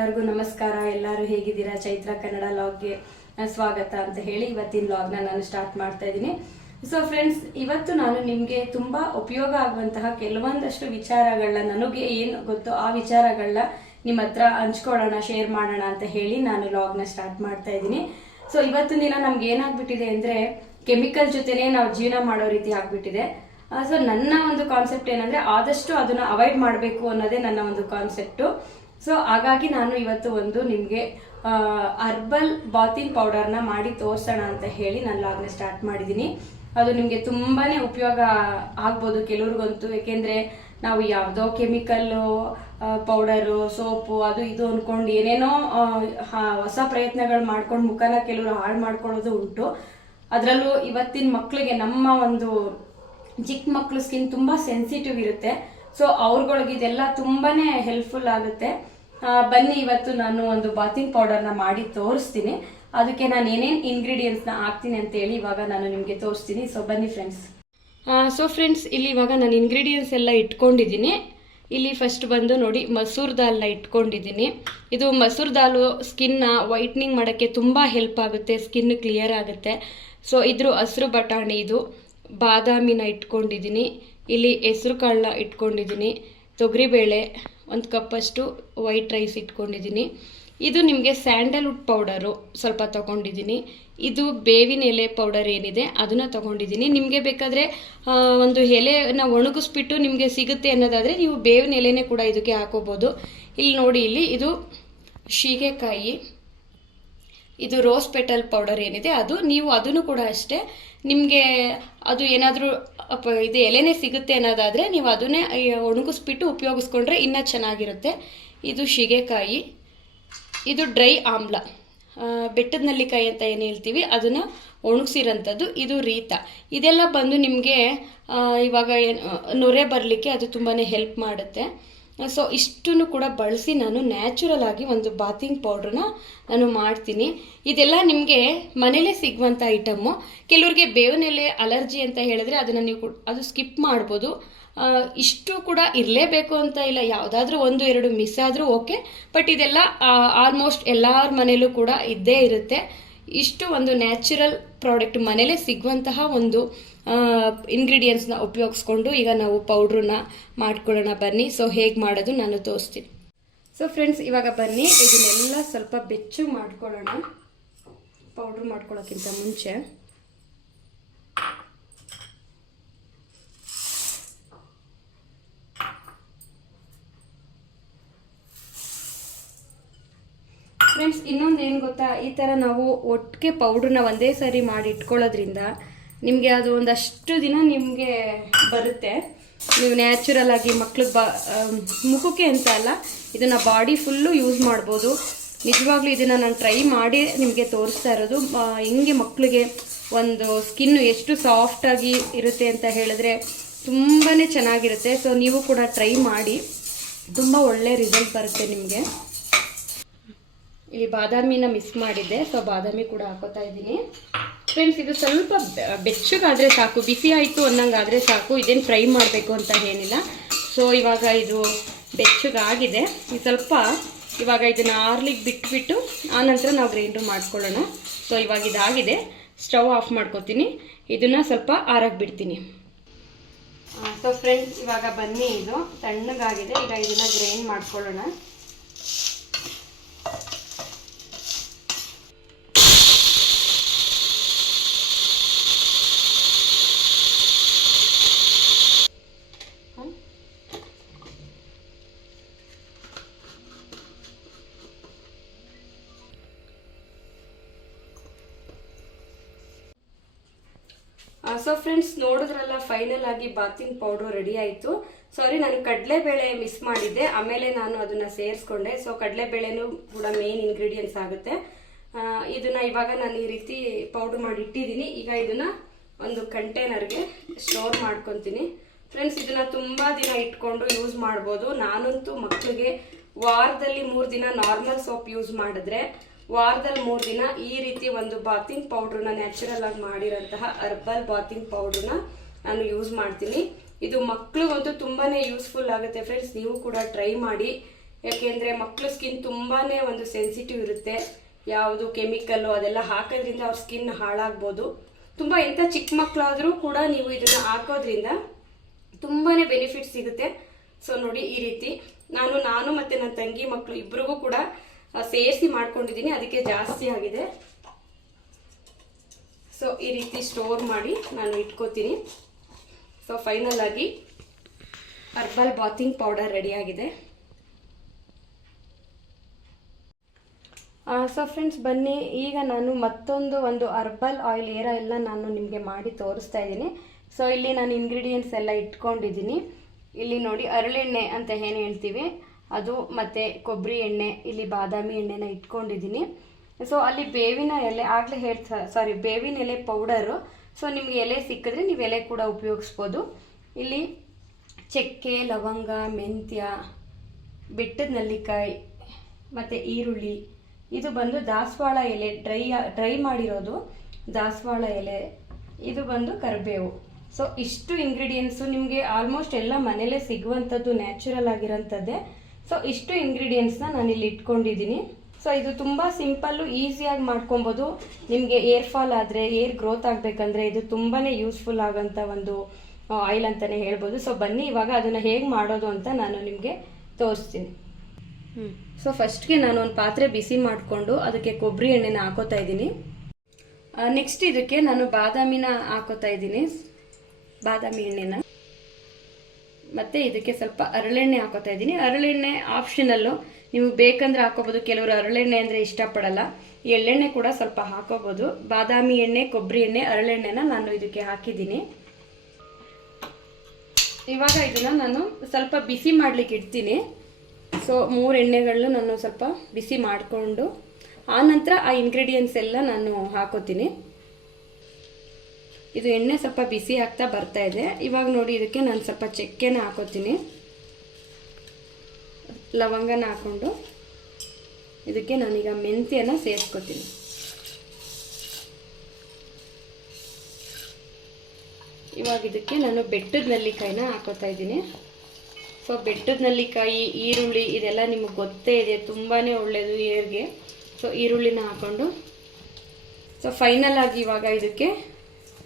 ಎಲ್ಲರಿಗೂ ನಮಸ್ಕಾರ. ಎಲ್ಲರೂ ಹೇಗಿದ್ದೀರಾ? ಚೈತ್ರ ಕನ್ನಡ ಲಾಗ್ಗೆ ಸ್ವಾಗತ ಅಂತ ಹೇಳಿ ಇವತ್ತಿನ ಲಾಗ್ನ ನಾನು ಸ್ಟಾರ್ಟ್ ಮಾಡ್ತಾ ಇದ್ದೀನಿ. ಸೊ ಫ್ರೆಂಡ್ಸ್ ಇವತ್ತು ನಾನು ನಿಮಗೆ ತುಂಬಾ ಉಪಯೋಗ ಆಗುವಂತಹ ಕೆಲವೊಂದಷ್ಟು ವಿಚಾರಗಳನ್ನ ನನಗೆ ಏನು ಗೊತ್ತೋ ಆ ವಿಚಾರಗಳನ್ನ ನಿಮ್ಮ ಹತ್ರ ಹಂಚ್ಕೊಳ್ಳೋಣ ಶೇರ್ ಮಾಡೋಣ ಅಂತ ಹೇಳಿ ನಾನು ಲಾಗ್ನ ಸ್ಟಾರ್ಟ್ ಮಾಡ್ತಾ ಇದ್ದೀನಿ. ಸೊ ಇವತ್ತಿನ ದಿನ ನಮ್ಗೆ ಏನಾಗ್ಬಿಟ್ಟಿದೆ ಅಂದ್ರೆ ಕೆಮಿಕಲ್ ಜೊತೆನೇ ನಾವು ಜೀವನ ಮಾಡೋ ರೀತಿ ಆಗ್ಬಿಟ್ಟಿದೆ. ಸೊ ನನ್ನ ಒಂದು ಕಾನ್ಸೆಪ್ಟ್ ಏನಂದ್ರೆ ಆದಷ್ಟು ಅದನ್ನ ಅವಾಯ್ಡ್ ಮಾಡಬೇಕು ಅನ್ನೋದೇ ನನ್ನ ಒಂದು ಕಾನ್ಸೆಪ್ಟು ಸೊ ಹಾಗಾಗಿ ನಾನು ಇವತ್ತು ಒಂದು ನಿಮಗೆ ಅರ್ಬಲ್ ಬಾತಿನ್ ಪೌಡರ್ನ ಮಾಡಿ ತೋರಿಸೋಣ ಅಂತ ಹೇಳಿ ನಾನು ಲಾಗ್ನ ಸ್ಟಾರ್ಟ್ ಮಾಡಿದ್ದೀನಿ ಅದು ನಿಮಗೆ ತುಂಬಾ ಉಪಯೋಗ ಆಗ್ಬೋದು ಕೆಲವ್ರಿಗಂತೂ. ಏಕೆಂದರೆ ನಾವು ಯಾವುದೋ ಕೆಮಿಕಲ್ಲು ಪೌಡರು ಸೋಪು ಅದು ಇದು ಅಂದ್ಕೊಂಡು ಏನೇನೋ ಹೊಸ ಪ್ರಯತ್ನಗಳು ಮಾಡ್ಕೊಂಡು ಮುಖನ ಕೆಲವರು ಹಾಳು ಮಾಡ್ಕೊಳ್ಳೋದು ಉಂಟು. ಅದರಲ್ಲೂ ಇವತ್ತಿನ ಮಕ್ಕಳಿಗೆ ನಮ್ಮ ಒಂದು ಚಿಕ್ಕ ಮಕ್ಕಳು ಸ್ಕಿನ್ ತುಂಬ ಸೆನ್ಸಿಟಿವ್ ಇರುತ್ತೆ. ಸೊ ಅವ್ರಗಳಿಗೆ ಇದೆಲ್ಲ ತುಂಬಾ ಹೆಲ್ಪ್ಫುಲ್ ಆಗುತ್ತೆ. ಬನ್ನಿ, ಇವತ್ತು ನಾನು ಒಂದು ಬಾತಿಂಗ್ ಪೌಡರ್ನ ಮಾಡಿ ತೋರಿಸ್ತೀನಿ. ಅದಕ್ಕೆ ನಾನು ಏನೇನು ಇಂಗ್ರೀಡಿಯೆಂಟ್ಸ್ನ ಹಾಕ್ತೀನಿ ಅಂತ ಹೇಳಿ ಇವಾಗ ನಾನು ನಿಮಗೆ ತೋರಿಸ್ತೀನಿ. ಸೊ ಬನ್ನಿ ಫ್ರೆಂಡ್ಸ್ ಸೊ ಫ್ರೆಂಡ್ಸ್ ಇಲ್ಲಿ ಇವಾಗ ನಾನು ಇಂಗ್ರೀಡಿಯೆಂಟ್ಸ್ ಎಲ್ಲ ಇಟ್ಕೊಂಡಿದ್ದೀನಿ. ಇಲ್ಲಿ ಫಸ್ಟ್ ಬಂದು ನೋಡಿ, ಮಸೂರ್ ದಾಲ್ನ ಇಟ್ಕೊಂಡಿದ್ದೀನಿ. ಇದು ಮಸೂರ್ ದಾಲು ಸ್ಕಿನ್ನ ವೈಟ್ನಿಂಗ್ ಮಾಡೋಕ್ಕೆ ತುಂಬ ಹೆಲ್ಪ್ ಆಗುತ್ತೆ ಸ್ಕಿನ್ ಕ್ಲಿಯರ್ ಆಗುತ್ತೆ. ಸೊ ಇದ್ರ ಹಸಿರು ಬಟಾಣಿ ಇದು. ಬಾದಾಮಿನ ಇಟ್ಕೊಂಡಿದ್ದೀನಿ. ಇಲ್ಲಿ ಹೆಸರು ಕಾಳನ್ನ ಇಟ್ಕೊಂಡಿದ್ದೀನಿ. ತೊಗರಿಬೇಳೆ ಒಂದು ಕಪ್ಪಷ್ಟು ವೈಟ್ ರೈಸ್ ಇಟ್ಕೊಂಡಿದ್ದೀನಿ ಇದು ನಿಮಗೆ ಸ್ಯಾಂಡಲ್ವುಡ್ ಪೌಡರು ಸ್ವಲ್ಪ ತೊಗೊಂಡಿದ್ದೀನಿ ಇದು ಬೇವಿನ ಎಲೆ ಪೌಡರ್ ಏನಿದೆ ಅದನ್ನು ತೊಗೊಂಡಿದ್ದೀನಿ ನಿಮಗೆ ಬೇಕಾದರೆ ಒಂದು ಎಲೆನ ಒಣಗಿಸ್ಬಿಟ್ಟು ನಿಮಗೆ ಸಿಗುತ್ತೆ ಅನ್ನೋದಾದರೆ ನೀವು ಬೇವಿನ ಎಲೆನೇ ಕೂಡ ಇದಕ್ಕೆ ಹಾಕೋಬೋದು. ಇಲ್ಲಿ ನೋಡಿ, ಇಲ್ಲಿ ಇದು ಶೀಗೆಕಾಯಿ. ಇದು ರೋಸ್ ಪೆಟಲ್ ಪೌಡರ್ ಏನಿದೆ, ಅದು ನೀವು ಅದನ್ನು ಕೂಡ ಅಷ್ಟೇ ನಿಮಗೆ ಅದು ಏನಾದರೂ ಇದು ಎಲೆನೇ ಸಿಗುತ್ತೆ ಅನ್ನೋದಾದರೆ ನೀವು ಅದನ್ನೇ ಒಣಗಿಸ್ಬಿಟ್ಟು ಉಪಯೋಗಿಸ್ಕೊಂಡ್ರೆ ಇನ್ನೂ ಚೆನ್ನಾಗಿರುತ್ತೆ. ಇದು ಶಿಗೆಕಾಯಿ, ಇದು ಡ್ರೈ ಆಮ್ಲ. ಬೆಟ್ಟದ ನಲ್ಲಿಕಾಯಿ ಅಂತ ಏನು ಹೇಳ್ತೀವಿ, ಅದನ್ನು ಒಣಗಿಸಿರೋಂಥದ್ದು ಇದು ರೀತ. ಇದೆಲ್ಲ ಬಂದು ನಿಮಗೆ ಇವಾಗ ಏನು ನೊರೆ ಬರಲಿಕ್ಕೆ ಅದು ತುಂಬಾ ಹೆಲ್ಪ್ ಮಾಡುತ್ತೆ. ಸೊ ಇಷ್ಟನ್ನು ಕೂಡ ಬಳಸಿ ನಾನು ನ್ಯಾಚುರಲ್ ಆಗಿ ಒಂದು ಬಾತಿಂಗ್ ಪೌಡ್ರನ್ನ ನಾನು ಮಾಡ್ತೀನಿ. ಇದೆಲ್ಲ ನಿಮಗೆ ಮನೇಲೇ ಸಿಗುವಂಥ ಐಟಮ್ಮು ಕೆಲವರಿಗೆ ಬೇವಿನ ಎಲೆ ಅಲರ್ಜಿ ಅಂತ ಹೇಳಿದ್ರೆ ಅದನ್ನು ನೀವು ಅದು ಸ್ಕಿಪ್ ಮಾಡ್ಬೋದು. ಇಷ್ಟು ಕೂಡ ಇರಲೇಬೇಕು ಅಂತ ಇಲ್ಲ. ಯಾವುದಾದ್ರೂ ಒಂದು, ಎರಡು ಮಿಸ್ ಆದರೂ ಓಕೆ ಬಟ್ ಇದೆಲ್ಲ ಆಲ್ಮೋಸ್ಟ್ ಎಲ್ಲರ ಮನೇಲೂ ಕೂಡ ಇದ್ದೇ ಇರುತ್ತೆ. ಇಷ್ಟು ಒಂದು ನ್ಯಾಚುರಲ್ ಪ್ರಾಡಕ್ಟ್ ಮನೇಲೇ ಸಿಗುವಂತಹ ಒಂದು ಇಂಗ್ರೀಡಿಯೆಂಟ್ಸ್ನ ಉಪಯೋಗಿಸ್ಕೊಂಡು ಈಗ ನಾವು ಪೌಡ್ರನ್ನ ಮಾಡ್ಕೊಳ್ಳೋಣ ಬನ್ನಿ. ಸೊ ಹೇಗೆ ಮಾಡೋದು ನಾನು ತೋರಿಸ್ತೀನಿ. ಸೊ ಫ್ರೆಂಡ್ಸ್ ಇವಾಗ ಬನ್ನಿ. ಇದನ್ನೆಲ್ಲ ಸ್ವಲ್ಪ ಬೆಚ್ಚು ಮಾಡ್ಕೊಳ್ಳೋಣ. ಪೌಡ್ರ್ ಮಾಡ್ಕೊಳ್ಳೋಕ್ಕಿಂತ ಮುಂಚೆ ಫ್ರೆಂಡ್ಸ್ ಇನ್ನೊಂದು ಏನು ಗೊತ್ತಾ? ಈ ಥರ ನಾವು ಒಟ್ಟಿಗೆ ಪೌಡ್ರನ್ನ ಒಂದೇ ಸಾರಿ ಮಾಡಿ ಇಟ್ಕೊಳ್ಳೋದ್ರಿಂದ ನಿಮಗೆ ಅದು ಒಂದಷ್ಟು ದಿನ ನಿಮಗೆ ಬರುತ್ತೆ. ನೀವು ನ್ಯಾಚುರಲ್ ಆಗಿ ಮಕ್ಳಿಗೆ ಬ ಮುಖಕ್ಕೆ ಅಂತ ಅಲ್ಲ, ಇದನ್ನು ಬಾಡಿ ಫುಲ್ಲು ಯೂಸ್ ಮಾಡ್ಬೋದು. ನಿಜವಾಗ್ಲೂ ಇದನ್ನು ನಾನು ಟ್ರೈ ಮಾಡಿ ನಿಮಗೆ ತೋರಿಸ್ತಾ ಇರೋದು. ಹೆಂಗೆ ಮಕ್ಕಳಿಗೆ ಒಂದು ಸ್ಕಿನ್ ಎಷ್ಟು ಸಾಫ್ಟಾಗಿ ಇರುತ್ತೆ ಅಂತ ಹೇಳಿದ್ರೆ ತುಂಬಾ ಚೆನ್ನಾಗಿರುತ್ತೆ. ಸೊ ನೀವು ಕೂಡ ಟ್ರೈ ಮಾಡಿ. ತುಂಬ ಒಳ್ಳೆ ರಿಸಲ್ಟ್ ಬರುತ್ತೆ ನಿಮಗೆ. ಇಲ್ಲಿ ಬಾದಾಮಿನ ಮಿಸ್ ಮಾಡಿದ್ದೆ ಸೊ ಬಾದಾಮಿ ಕೂಡ ಹಾಕೋತಾ ಇದ್ದೀನಿ. ಫ್ರೆಂಡ್ಸ್ ಇದು ಸ್ವಲ್ಪ ಬೆಚ್ಚಗಾದ್ರೆ ಸಾಕು, ಬಿಸಿ ಆಯಿತು ಅನ್ನಂಗಾದ್ರೆ ಸಾಕು, ಇದೇನು ಫ್ರೈ ಮಾಡಬೇಕು ಅಂತ ಏನಿಲ್ಲ. ಸೊ ಇವಾಗ ಇದು ಬೆಚ್ಚಗಾಗಿದೆ. ಇದು ಸ್ವಲ್ಪ ಇವಾಗ ಇದನ್ನು ಆರ್ಲಿಕ್ಕೆ ಬಿಟ್ಬಿಟ್ಟು ಆನಂತರ ನಾವು ಗ್ರೈಂಡ್ರು ಮಾಡ್ಕೊಳ್ಳೋಣ. ಸೊ ಇವಾಗ ಇದಾಗಿದೆ. ಸ್ಟವ್ ಆಫ್ ಮಾಡ್ಕೋತೀನಿ. ಇದನ್ನು ಸ್ವಲ್ಪ ಆರಾಗಿ ಬಿಡ್ತೀನಿ. ಸೊ ಫ್ರೆಂಡ್ಸ್ ಇವಾಗ ಬನ್ನಿ ಇದು. ತಣ್ಣಗಾಗಿದೆ. ಈಗ ಇದನ್ನು ಗ್ರೈಂಡ್ ಮಾಡ್ಕೊಳ್ಳೋಣ. ಸೊ ಫ್ರೆಂಡ್ಸ್ ನೋಡಿದ್ರಲ್ಲ ಫೈನಲ್ ಆಗಿ ಬಾತಿನ ಪೌಡ್ರು ರೆಡಿ ಆಯಿತು. ಸಾರಿ ನಾನು ಕಡಲೆಬೇಳೆ ಮಿಸ್ ಮಾಡಿದ್ದೆ. ಆಮೇಲೆ ನಾನು ಅದನ್ನ ಸೇರಿಸ್ಕೊಂಡೆ. ಸೊ ಕಡಲೆಬೇಳೆನೂ ಕೂಡ ಮೇನ್ ಇಂಗ್ರೀಡಿಯೆಂಟ್ಸ್ ಆಗುತ್ತೆ. ಇದನ್ನು ಇದನ್ನ ಇವಾಗ ನಾನು ಈ ರೀತಿ ಪೌಡರ್ ಮಾಡಿ ಇಟ್ಟಿದ್ದೀನಿ. ಈಗ ಇದನ್ನ ಒಂದು ಕಂಟೈನರ್ಗೆ ಸ್ಟೋರ್ ಮಾಡ್ಕೊತೀನಿ. ಫ್ರೆಂಡ್ಸ್ ಇದನ್ನ ತುಂಬಾ ದಿನ ಇಟ್ಕೊಂಡು ಯೂಸ್ ಮಾಡ್ಬೋದು. ನಾನಂತೂ ಮಕ್ಕಳಿಗೆ ವಾರದಲ್ಲಿ ಮೂರು ದಿನ ನಾರ್ಮಲ್ ಸೋಪ್ ಯೂಸ್ ಮಾಡಿದ್ರೆ ವಾರದಲ್ಲಿ ಮೂರು ದಿನ ಈ ರೀತಿ ಒಂದು ಬಾತಿಂಗ್ ಪೌಡ್ರನ್ನ ನ್ಯಾಚುರಲ್ ಆಗಿ ಮಾಡಿರೋಂತಹ ಅರ್ಬಲ್ ಬಾತಿಂಗ್ ಪೌಡ್ರನ್ನ ನಾನು ಯೂಸ್ ಮಾಡ್ತೀನಿ. ಇದು ಮಕ್ಳಿಗಂತೂ ತುಂಬಾ ಯೂಸ್ಫುಲ್ ಆಗುತ್ತೆ ಫ್ರೆಂಡ್ಸ್ ನೀವು ಕೂಡ ಟ್ರೈ ಮಾಡಿ. ಯಾಕೆಂದರೆ ಮಕ್ಕಳು ಸ್ಕಿನ್ ತುಂಬಾ ಒಂದು ಸೆನ್ಸಿಟಿವ್ ಇರುತ್ತೆ. ಯಾವುದು ಕೆಮಿಕಲ್ಲು ಅದೆಲ್ಲ ಹಾಕೋದ್ರಿಂದ ಅವ್ರ ಸ್ಕಿನ್ ಹಾಳಾಗ್ಬೋದು. ತುಂಬ ಎಂಥ ಚಿಕ್ಕ ಮಕ್ಕಳಾದರೂ ಕೂಡ ನೀವು ಇದನ್ನು ಹಾಕೋದ್ರಿಂದ ತುಂಬಾ ಬೆನಿಫಿಟ್ ಸಿಗುತ್ತೆ. ಸೊ ನೋಡಿ ಈ ರೀತಿ. ನಾನು ನಾನು ಮತ್ತು ನನ್ನ ತಂಗಿ ಮಕ್ಕಳು ಇಬ್ಬರಿಗೂ ಕೂಡ ಸೇರಿಸಿ ಮಾಡ್ಕೊಂಡಿದ್ದೀನಿ, ಅದಕ್ಕೆ ಜಾಸ್ತಿ ಆಗಿದೆ. ಸೊ ಈ ರೀತಿ ಸ್ಟೋರ್ ಮಾಡಿ ನಾನು ಇಟ್ಕೋತೀನಿ. ಸೊ ಫೈನಲ್ ಆಗಿ ಹರ್ಬಲ್ ಬಾತಿಂಗ್ ಪೌಡರ್ ರೆಡಿಯಾಗಿದೆ ಸೊ ಫ್ರೆಂಡ್ಸ್ ಬನ್ನಿ, ಈಗ ನಾನು ಮತ್ತೊಂದು ಒಂದು ಹರ್ಬಲ್ ಆಯಿಲ್ ಏರ ಎಲ್ಲ ನಾನು ನಿಮಗೆ ಮಾಡಿ ತೋರಿಸ್ತಾ ಇದ್ದೀನಿ. ಸೊ ಇಲ್ಲಿ ನಾನು ಇಂಗ್ರೀಡಿಯೆಂಟ್ಸ್ ಎಲ್ಲ ಇಟ್ಕೊಂಡಿದ್ದೀನಿ. ಇಲ್ಲಿ ನೋಡಿ, ಅರಳೆಣ್ಣೆ ಅಂತ ಏನು ಹೇಳ್ತೀವಿ? ಅದು ಮತ್ತು ಕೊಬ್ಬರಿ ಎಣ್ಣೆ, ಇಲ್ಲಿ ಬಾದಾಮಿ ಎಣ್ಣೆನ ಇಟ್ಕೊಂಡಿದ್ದೀನಿ. ಸೊ ಅಲ್ಲಿ ಬೇವಿನ ಎಲೆ ಆಗಲೇ ಹೇಳ್ತಾ ಸಾರಿ ಬೇವಿನ ಎಲೆ ಪೌಡರು ಸೊ ನಿಮಗೆ ಎಲೆ ಸಿಕ್ಕಿದ್ರೆ ನೀವು ಎಲೆ ಕೂಡ ಉಪಯೋಗಿಸ್ಬೋದು. ಇಲ್ಲಿ ಚಕ್ಕೆ, ಲವಂಗ, ಮೆಂತ್ಯ, ಬೆಟ್ಟದ ನೆಲ್ಲಿಕಾಯಿ, ಮತ್ತು ಈರುಳ್ಳಿ. ಇದು ಬಂದು ದಾಸವಾಳ ಎಲೆ, ಡ್ರೈ ಡ್ರೈ ಮಾಡಿರೋದು ದಾಸವಾಳ ಎಲೆ. ಇದು ಬಂದು ಕರಿಬೇವು. ಸೊ ಇಷ್ಟು ಇಂಗ್ರೀಡಿಯೆಂಟ್ಸು ನಿಮಗೆ ಆಲ್ಮೋಸ್ಟ್ ಎಲ್ಲ ಮನೆಯಲ್ಲೇ ಸಿಗುವಂಥದ್ದು ನ್ಯಾಚುರಲ್ ಆಗಿರೋಂಥದ್ದೇ. ಸೊ ಇಷ್ಟು ಇಂಗ್ರೀಡಿಯೆಂಟ್ಸ್ನ ನಾನು ಇಲ್ಲಿ ಇಟ್ಕೊಂಡಿದ್ದೀನಿ. ಸೊ ಇದು ತುಂಬ ಸಿಂಪಲ್ಲು ಈಸಿಯಾಗಿ ಮಾಡ್ಕೊಬೋದು. ನಿಮಗೆ ಏರ್ ಫಾಲ್ ಆದರೆ ಏರ್ ಗ್ರೋತ್ ಆಗಬೇಕಂದ್ರೆ ಇದು ತುಂಬಾ ಯೂಸ್ಫುಲ್ ಆಗೋಂಥ ಒಂದು ಆಯಿಲ್ ಅಂತಲೇ ಹೇಳ್ಬೋದು. ಸೊ ಬನ್ನಿ ಇವಾಗ ಅದನ್ನು ಹೇಗೆ ಮಾಡೋದು ಅಂತ ನಾನು ನಿಮಗೆ ತೋರಿಸ್ತೀನಿ. ಸೊ ಫಸ್ಟ್ಗೆ ನಾನು ಒಂದು ಪಾತ್ರೆ ಬಿಸಿ ಮಾಡಿಕೊಂಡು ಅದಕ್ಕೆ ಕೊಬ್ಬರಿ ಎಣ್ಣೆನ ಹಾಕೋತಾ ಇದ್ದೀನಿ. ನೆಕ್ಸ್ಟ್ ಇದಕ್ಕೆ ನಾನು ಬಾದಾಮಿನ ಹಾಕೋತಾ ಇದ್ದೀನಿ. ಬಾದಾಮಿ ಎಣ್ಣೆನ. ಮತ್ತೆ ಇದಕ್ಕೆ ಸ್ವಲ್ಪ ಹರಳೆಣ್ಣೆ ಹಾಕೋತಾ ಇದ್ದೀನಿ. ಹರಳೆಣ್ಣೆ ಆಪ್ಷನಲ್ಲು ನೀವು ಬೇಕಂದ್ರೆ ಹಾಕೋಬೋದು. ಕೆಲವರು ಹರಳೆಣ್ಣೆ ಅಂದರೆ ಇಷ್ಟಪಡಲ್ಲ. ಎಳ್ಳೆಣ್ಣೆ ಕೂಡ ಸ್ವಲ್ಪ ಹಾಕೋಬೋದು. ಬಾದಾಮಿ ಎಣ್ಣೆ, ಕೊಬ್ಬರಿ ಎಣ್ಣೆ ಹರಳೆಣ್ಣೆನ ನಾನು ಇದಕ್ಕೆ ಹಾಕಿದ್ದೀನಿ. ಇವಾಗ ಇದನ್ನ ನಾನು ಸ್ವಲ್ಪ ಬಿಸಿ ಮಾಡಲಿಕ್ಕೆ ಇಡ್ತೀನಿ. ಸೊ ಮೂರು ಎಣ್ಣೆಗಳನ್ನ ನಾನು ಸ್ವಲ್ಪ ಬಿಸಿ ಮಾಡಿಕೊಂಡು ಆನಂತರ ಆ ಇಂಗ್ರೀಡಿಯೆಂಟ್ಸ್ ಎಲ್ಲ ನಾನು ಹಾಕೋತೀನಿ. ಇದು ಎಣ್ಣೆ ಸ್ವಲ್ಪ ಬಿಸಿ ಆಗ್ತಾ ಬರ್ತಾ ಇದೆ. ಇವಾಗ ನೋಡಿ ಇದಕ್ಕೆ ನಾನು ಸ್ವಲ್ಪ ಚಕ್ಕೆನ ಹಾಕೋತೀನಿ. ಲವಂಗನ ಹಾಕೊಂಡು ಇದಕ್ಕೆ ನಾನೀಗ ಮೆಂತ್ಯನ ಸೇರಿಸ್ಕೊತೀನಿ. ಇವಾಗ ಇದಕ್ಕೆ ನಾನು ಬೆಟ್ಟದ ನೆಲ್ಲಿಕಾಯಿನ ಹಾಕೋತಾ ಇದ್ದೀನಿ. ಸೊ ಬೆಟ್ಟದ ನೆಲ್ಲಿಕಾಯಿ, ಈರುಳ್ಳಿ ಇದೆಲ್ಲ ನಿಮಗೆ ಗೊತ್ತೇ ಇದೆ ತುಂಬಾ ಒಳ್ಳೆಯದು ಏರ್ಗೆ. ಸೊ ಈರುಳ್ಳಿನ ಹಾಕ್ಕೊಂಡು ಸೊ ಫೈನಲ್ ಆಗಿ ಇವಾಗ ಇದಕ್ಕೆ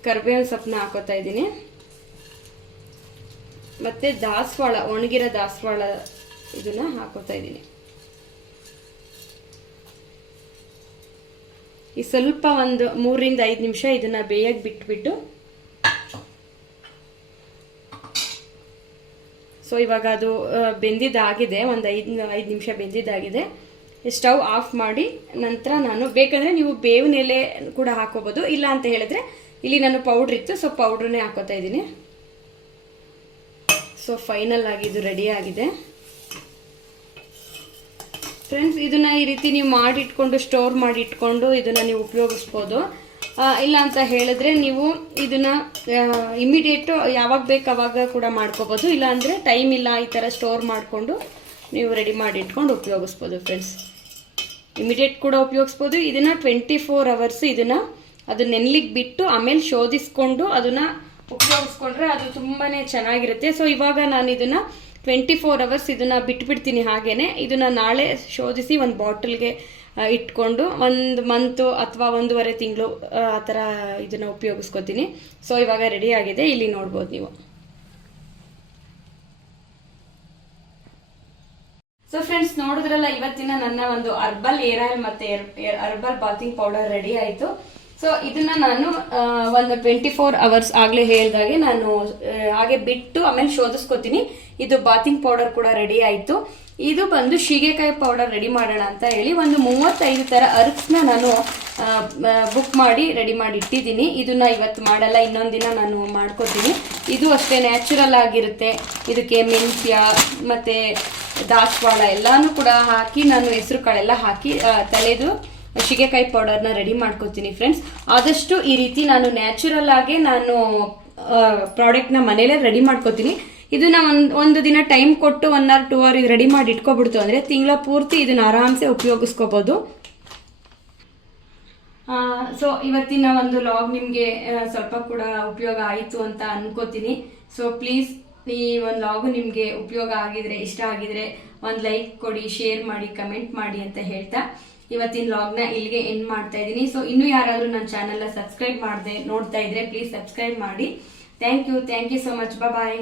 ಕರ್ಬೇವಿನ ಸೊಪ್ಪನ್ನ ಹಾಕೋತಾ ಇದ್ದೀನಿ. ಮತ್ತು ದಾಸವಾಳ, ಒಣಗಿರೋ ದಾಸವಾಳ ಇದನ್ನ ಹಾಕೋತಾ ಇದ್ದೀನಿ. ಈ ಸ್ವಲ್ಪ ಒಂದು ಮೂರರಿಂದ ಐದು ನಿಮಿಷ ಇದನ್ನ ಬೇಯಕ್ಕೆ ಬಿಟ್ಬಿಟ್ಟು. ಸೊ ಇವಾಗ ಅದು ಬೆಂದಿದ್ದಾಗಿದೆ. ಒಂದು ಐದು ಐದು ನಿಮಿಷ ಬೆಂದಿದ್ದಾಗಿದೆ. ಸ್ಟವ್ ಆಫ್ ಮಾಡಿ ನಂತರ ನಾನು, ಬೇಕಂದರೆ ನೀವು ಬೇವಿನ ಎಲೆ ಕೂಡ ಹಾಕೋಬೋದು. ಇಲ್ಲ ಅಂತ ಹೇಳಿದ್ರೆ ಇಲ್ಲಿ ನಾನು ಪೌಡ್ರ್ ಇತ್ತು ಸೊ ಪೌಡ್ರನ್ನೇ ಹಾಕೋತಾ ಇದ್ದೀನಿ. ಸೊ ಫೈನಲ್ ಆಗಿ ಇದು ರೆಡಿ ಆಗಿದೆ. ಫ್ರೆಂಡ್ಸ್ ಇದನ್ನ ಈ ರೀತಿ ನೀವು ಮಾಡಿಟ್ಕೊಂಡು ಸ್ಟೋರ್ ಮಾಡಿ ಇಟ್ಕೊಂಡು ಇದನ್ನ ನೀವು ಉಪಯೋಗಿಸ್ಬೋದು. ಇಲ್ಲ ಅಂತ ಹೇಳಿದ್ರೆ ನೀವು ಇದನ್ನ ಇಮಿಡಿಯೇಟ್ ಯಾವಾಗ ಬೇಕು ಅವಾಗ ಕೂಡ ಮಾಡ್ಕೋಬೋದು. ಇಲ್ಲ ಅಂದ್ರೆ ಟೈಮ್ ಇಲ್ಲ ಈ ಥರ ಸ್ಟೋರ್ ಮಾಡಿಕೊಂಡು ನೀವು ರೆಡಿ ಮಾಡಿ ಇಟ್ಕೊಂಡು ಉಪಯೋಗಿಸ್ಬೋದು ಫ್ರೆಂಡ್ಸ್ ಇಮಿಡಿಯೇಟ್ ಕೂಡ ಉಪಯೋಗಿಸ್ಬೋದು. ಇದನ್ನ ಟ್ವೆಂಟಿ ಫೋರ್ ಅವರ್ಸ್ ಇದನ್ನ ಅದು ನೆನ್ಲಿಕ್ಕೆ ಬಿಟ್ಟು ಆಮೇಲೆ ಶೋಧಿಸ್ಕೊಂಡು ಅದನ್ನ ಉಪಯೋಗಿಸ್ಕೊಂಡ್ರೆ ಅದು ತುಂಬಾನೇ ಚೆನ್ನಾಗಿರುತ್ತೆ. ಸೊ ಇವಾಗ ನಾನು ಇದನ್ನ ಟ್ವೆಂಟಿ ಫೋರ್ ಅವರ್ಸ್ ಇದನ್ನ ಬಿಟ್ಬಿಡ್ತೀನಿ ಹಾಗೇನೆ. ಇದನ್ನ ನಾಳೆ ಶೋಧಿಸಿ ಒಂದು ಬಾಟಲ್ಗೆ ಇಟ್ಕೊಂಡು ಒಂದು ಮಂತು ಅಥವಾ ಒಂದೂವರೆ ತಿಂಗಳು, ಆ ಥರ ಇದನ್ನ ಉಪಯೋಗಿಸ್ಕೊತೀನಿ. ಸೊ ಇವಾಗ ರೆಡಿ ಆಗಿದೆ. ಇಲ್ಲಿ ನೋಡ್ಬೋದು ನೀವು. ಸೊ ಫ್ರೆಂಡ್ಸ್ ನೋಡಿದ್ರಲ್ಲ ಇವತ್ತಿನ ನನ್ನ ಒಂದು ಅರ್ಬಲ್ ಏರ್ ಆಯಿಲ್ ಮತ್ತೆ ಅರ್ಬಲ್ ಬಾತಿಂಗ್ ಪೌಡರ್ ರೆಡಿ ಆಯ್ತು. ಸೊ ಇದನ್ನ ನಾನು ಒಂದು ಟ್ವೆಂಟಿ ಫೋರ್ ಅವರ್ಸ್ ಆಗ್ಲೇ ಹೇಳ್ದಾಗೆ ನಾನು ಹಾಗೆ ಬಿಟ್ಟು ಆಮೇಲೆ ಶೋಧಿಸ್ಕೊತೀನಿ. ಇದು ಬಾತಿಂಗ್ ಪೌಡರ್ ಕೂಡ ರೆಡಿ ಆಯ್ತು. ಇದು ಬಂದು ಶೀಗೆಕಾಯಿ ಪೌಡರ್ ರೆಡಿ ಮಾಡೋಣ ಅಂತ ಹೇಳಿ ಒಂದು ಮೂವತ್ತೈದು ತರ ಅರ್ಕ್ಸ್ನ ನಾನು ಬುಕ್ ಮಾಡಿ ರೆಡಿ ಮಾಡಿ ಇಟ್ಟಿದ್ದೀನಿ. ಇದನ್ನ ಇವತ್ತು ಮಾಡಲ್ಲ, ಇನ್ನೊಂದು ದಿನ ನಾನು ಮಾಡ್ಕೋತೀನಿ. ಇದು ಅಷ್ಟೇ ನ್ಯಾಚುರಲ್ ಆಗಿರುತ್ತೆ. ಇದಕ್ಕೆ ಮೆಂತ್ಯ, ಮತ್ತೆ ದಾಸವಾಳ ಎಲ್ಲಾನು ಕೂಡ ಹಾಕಿ, ನಾನು ಹೆಸರು ಕಾಳೆಲ್ಲ ಹಾಕಿ ತಲೆದು ಶಿಗೆಕಾಯಿ ಪೌಡರ್ನ ರೆಡಿ ಮಾಡ್ಕೋತೀನಿ ಫ್ರೆಂಡ್ಸ್ ಆದಷ್ಟು ಈ ರೀತಿ ನಾನು ನ್ಯಾಚುರಲ್ ಆಗಿ ನಾನು ಪ್ರಾಡಕ್ಟ್ನ ಮನೇಲೆ ರೆಡಿ ಮಾಡ್ಕೋತೀನಿ. ಇದನ್ನ ಒಂದು ಒಂದು ದಿನ ಟೈಮ್ ಕೊಟ್ಟು ಒನ್ ಅವರ್ ಟೂ ಅವರ್ ಇದು ರೆಡಿ ಮಾಡಿ ಇಟ್ಕೊಬಿಡ್ತು ಅಂದರೆ ತಿಂಗಳ ಪೂರ್ತಿ ಇದನ್ನ ಆರಾಮ್ಸೆ ಉಪಯೋಗಿಸ್ಕೋಬೋದು. ಸೊ ಇವತ್ತಿನ ಒಂದು ಲಾಗ್ ನಿಮಗೆ ಸ್ವಲ್ಪ ಕೂಡ ಉಪಯೋಗ ಆಯಿತು ಅಂತ ಅನ್ಕೋತೀನಿ. ಸೊ ಪ್ಲೀಸ್ ಈ ಒಂದು ಲಾಗು ನಿಮಗೆ ಉಪಯೋಗ ಆಗಿದ್ರೆ, ಇಷ್ಟ ಆಗಿದ್ರೆ ಒಂದು ಲೈಕ್ ಕೊಡಿ ಶೇರ್ ಮಾಡಿ ಕಮೆಂಟ್ ಮಾಡಿ ಅಂತ ಹೇಳ್ತಾ. ಇವತ್ತಿನ ಲಾಗ್ನ ಇಲ್ಲಿಗೆ ಎಂಡ್ ಮಾಡ್ತಾ ಇದ್ದೀನಿ. ಸೊ ಇನ್ನು ಯಾರಾದರೂ ನನ್ನ ಚಾನಲ್ನ ಸಬ್ಸ್ಕ್ರೈಬ್ ಮಾಡದೆ ನೋಡ್ತಾ ಇದ್ರೆ ಪ್ಲೀಸ್ ಸಬ್ಸ್ಕ್ರೈಬ್ ಮಾಡಿ. Thank you thank you so much bye